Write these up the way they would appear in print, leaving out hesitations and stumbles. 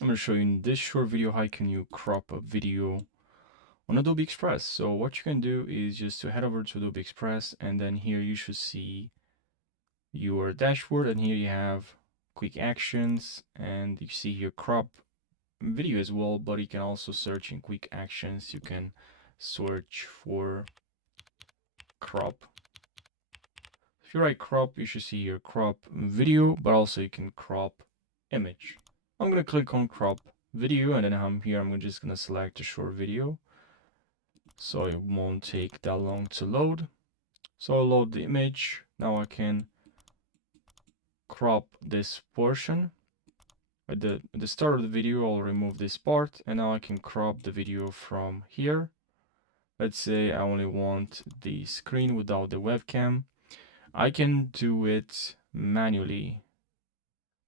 I'm going to show you in this short video how can you crop a video on Adobe Express. So what you can do is just to head over to Adobe Express, and then here you should see your dashboard, and here you have quick actions, and you see here crop video as well, but you can also search in quick actions. You can search for crop. If you write crop, you should see here crop video, but also you can crop image. I'm going to click on crop video, and then I'm here. I'm just going to select a short video, so it won't take that long to load. So I'll load the image. Now I can crop this portion. At the start of the video, I'll remove this part, and now I can crop the video from here. Let's say I only want the screen without the webcam. I can do it manually,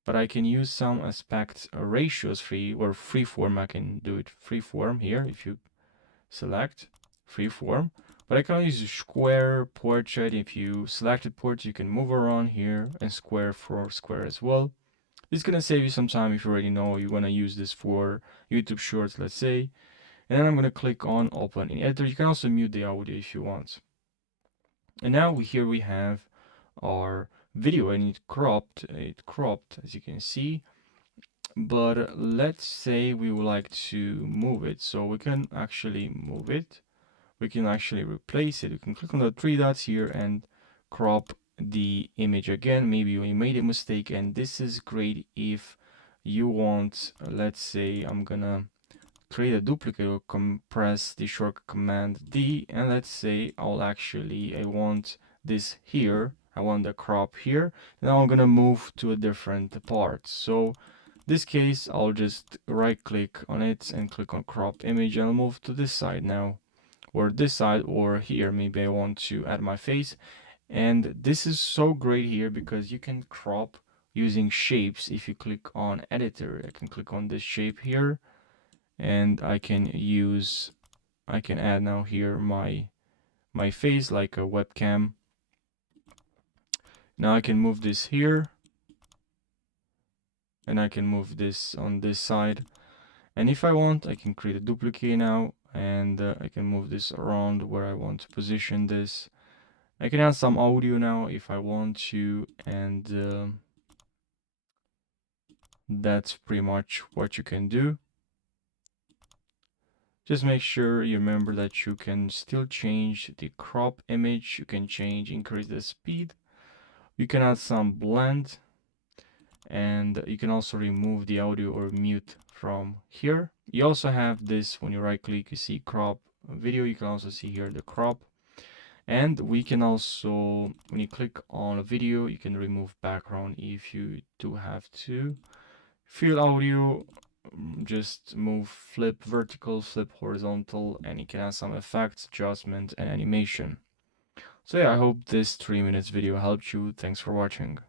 but I can use some aspect ratios freeform. I can do it freeform here if you select freeform, but I can use square, portrait. If you selected portrait, you can move around here, and square for square as well. This is gonna save you some time if you already know you wanna use this for YouTube Shorts, let's say. And then I'm gonna click on Open in Editor. You can also mute the audio if you want. And now here we have our video, and it cropped as you can see. But let's say we would like to move it, so we can actually move it. We can actually replace it. We can click on the three dots here and crop the image again. Maybe you made a mistake, and this is great if you want, let's say I'm gonna create a duplicate or compress the short command D, and let's say I want this here. I want the crop here. Now I'm gonna move to a different part. So this case, I'll just right click on it and click on crop image, and I'll move to this side now, or this side, or here. Maybe I want to add my face. And this is so great here because you can crop using shapes. If you click on editor, I can click on this shape here, and I can add now here my face like a webcam. Now I can move this here, and I can move this on this side. And if I want, I can create a duplicate now, and I can move this around where I want to position this. I can add some audio now if I want to, and that's pretty much what you can do. Just make sure you remember that you can still change the crop image. You can increase the speed. You can add some blend, and you can also remove the audio or mute from here. You also have this, when you right click, you see crop video. You can also see here the crop. And we can also, when you click on a video, you can remove background if you do have to. Fill audio, just move, flip vertical, flip horizontal, and you can add some effects, adjustment, and animation. So yeah, I hope this 3 minutes video helped you. Thanks for watching.